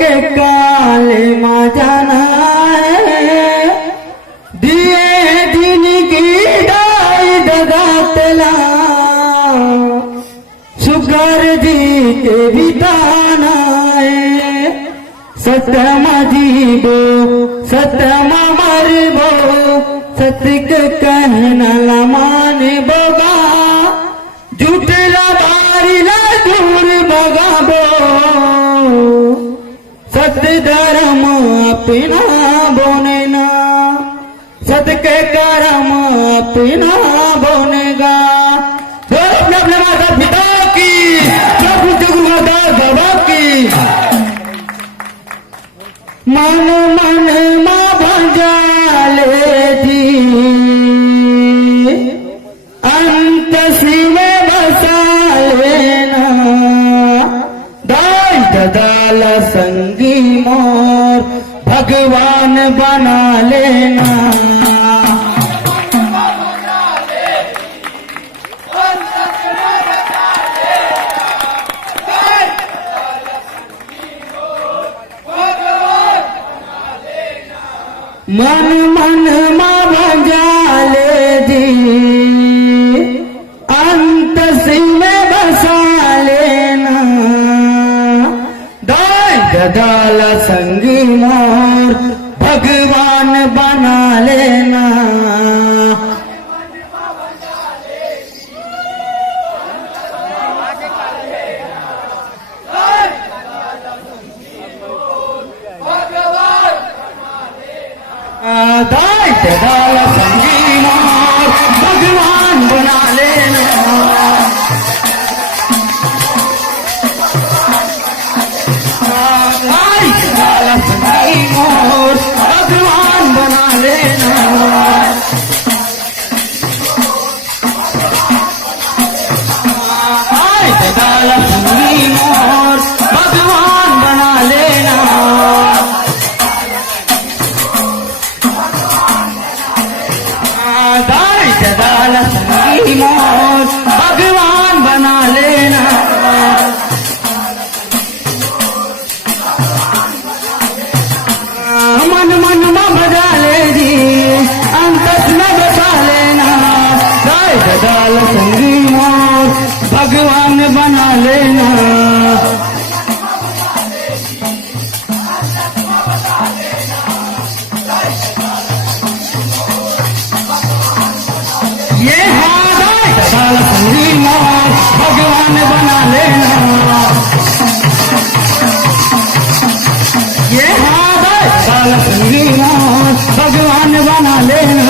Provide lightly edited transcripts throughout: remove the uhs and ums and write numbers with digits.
के काले मजाना दिए दिन की डाई दगातला सुगर जी के बिताना सतमा जीवो सतमा मरबो सत्य कहना माने बोगा झूठला बारीला दूर बगाबो सत्य धर्म अपना बोनेना सत्य के कर्म अपना बोनेगा अपने अपने माता पिता की प्रभु जगन्नाथ बाबा की मन मन माँ भंजाले जी अंत में बसा लेना दाई ददाल संगी मोर भगवान बना लेना मन मन माँ भंजाले जी अंत में बसा लेना दाई ददाल संगी मोर भगवान बना लेना दाई ददाल संगी मोर भगवान बना लेना दाई ददाल संगी मोर भगवान बना लेना दाई ददाल संगी मोर भगवान बना लेना ददाल संगी मोर भगवान बना लेना मन मन में बजा ले जी अंत में बचा लेना दाई ददाल संगी मोर भगवान बना लेना ये दाई ददाल संगी मोर भगवान बना लेना ये दाई ददाल संगी मोर भगवान बना लेना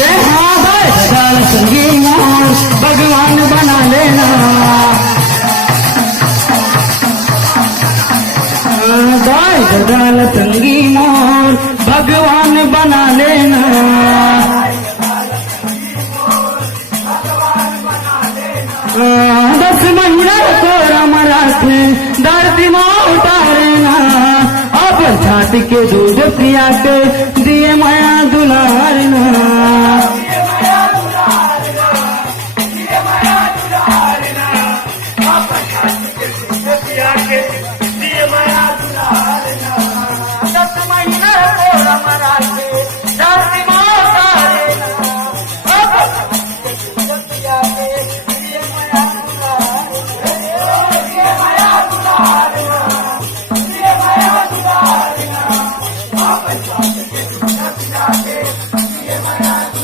ये दाई ददाल संगी मोर भगवान बना लेना दाई ददाल संगी मोर भगवान बना लेना दस महीना को रामरात धरती में उतारेना अब छाती के दूध पिया के दिए माया दुलारना Yeah.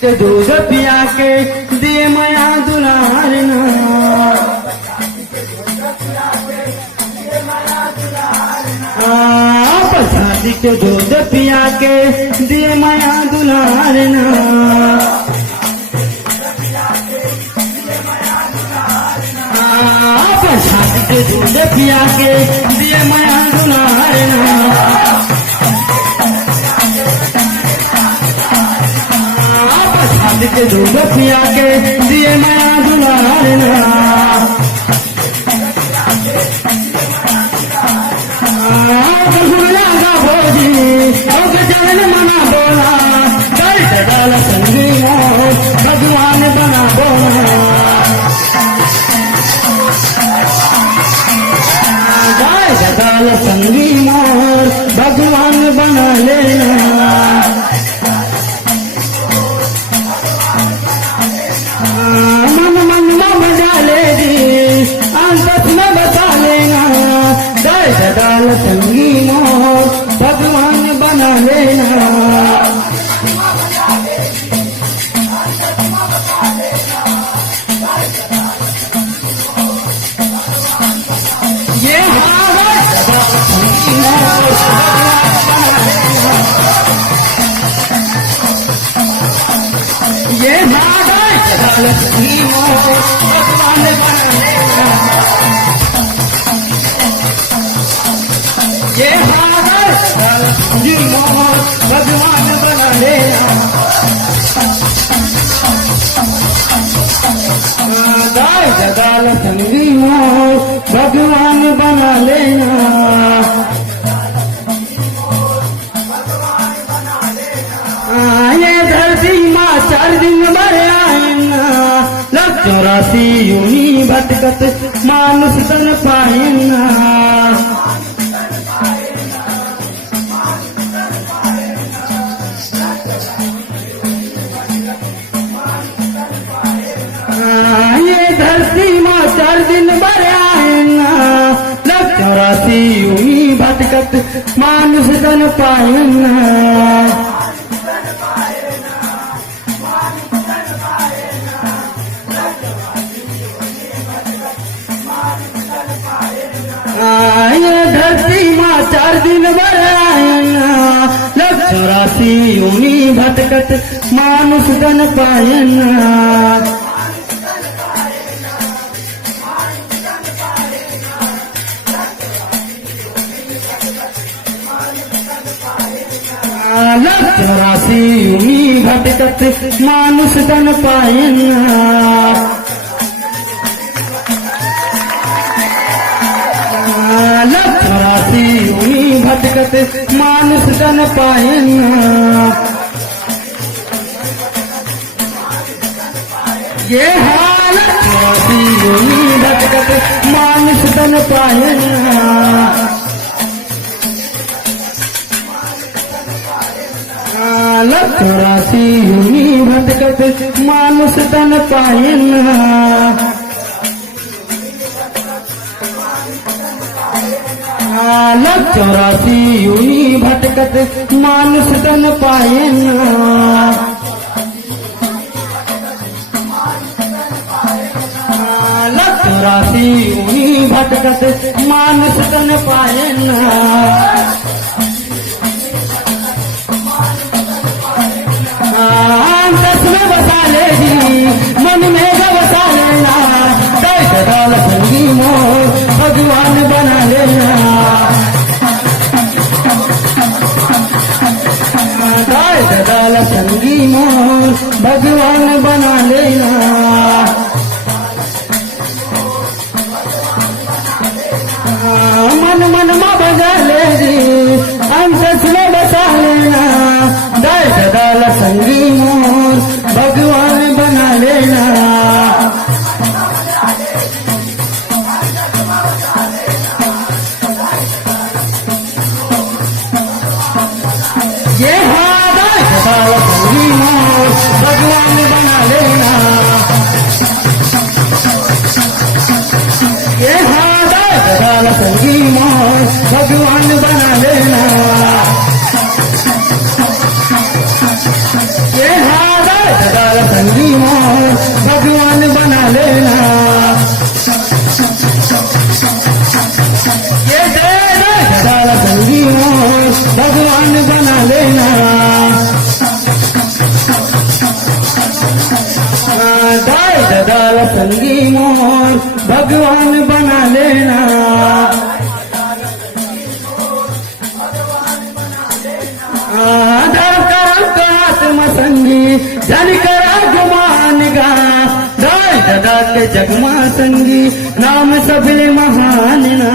के दूध पिया के दिए माया दुलार ना प्रसादी के दूध पिया के दिए माया दुलार ना प्रसादी के दूध पिया के दिए माया दुलार ना प्रसादी के दूध पिया के दिए माया दुलार ना मना बोला कर डाल संगी मोर भगवान बना बोला गाय डाल संगी मोर भगवान बना लेना मन मन में मजा ले दी अंत में बता लेना गाय डाल संगी मोर भगवान बना लेना ये ये भगवान बना लेना ये भगवान बना लेना गाय जगाल संगी मोर भगवान बना लेना ये धरती माँ 4 दिन भरे आयना लग 84 यूनी भटकत मानुष तन पायना ये धरती माँ 4 दिन भरे आयना लग 84 यूनी भटकत मानुष तन पायना ये धरती माँ 4 दिन भरे आयना लग 84 यूनी भटकत मानुष तन पायना लग 84 यूनी भटकत मानुष तन पायना लग 84 यूनी भटकत मानुष तन पायना ये हाल 84 यूनी भटकत मानुष तन पायना लग 84 यूनी भटकत मानुष तन पायना लग 84 यूनी भटकत मानुष तन पायना लग 84 यूनी भटकत मानुष तन पायना अंत में बसा लेगी मन में बसा लेना कैसे डाल संगी मोर भगवान बना लेना कैसे डाल संगी मोर भगवान बना लेना मन मन में बजा लेगी अंत में बसा लेना कैसे डाल संगी मोर भगवान बना लेना जगाला संगी मोर भगवान बना लेना आधार करा आत्मसंगी जन करा गुमान गा दाय जगा के जगमा संगी नाम सबले महान ना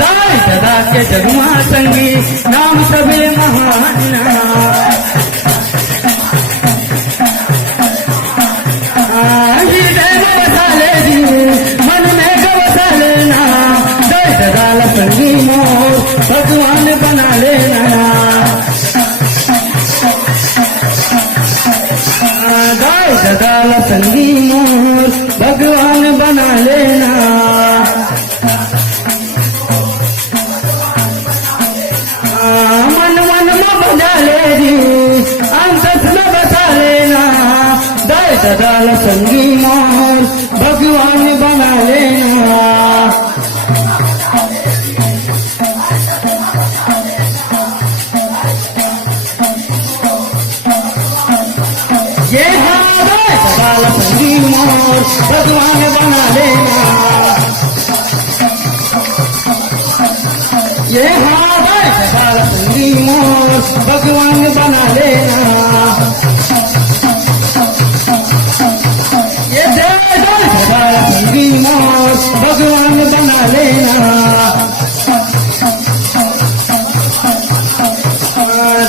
दाय जगा के जगमा संगी नाम सबले महान हृदय में बसा ले जी मन में बसा लेना दाय जगाला संगी मोर भगवान बना लेना दाय जगाला संगी मोर भगवान बना लेना जगाला संगी मोर भगवान बना लेना ये जगाला संगी मोर भगवान बना लेना ये जगाला संगी मोर भगवान बना लेना संगी मोर भगवान बना लेना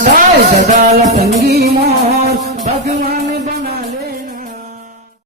दाय जगाला संगी मोर भगवान बना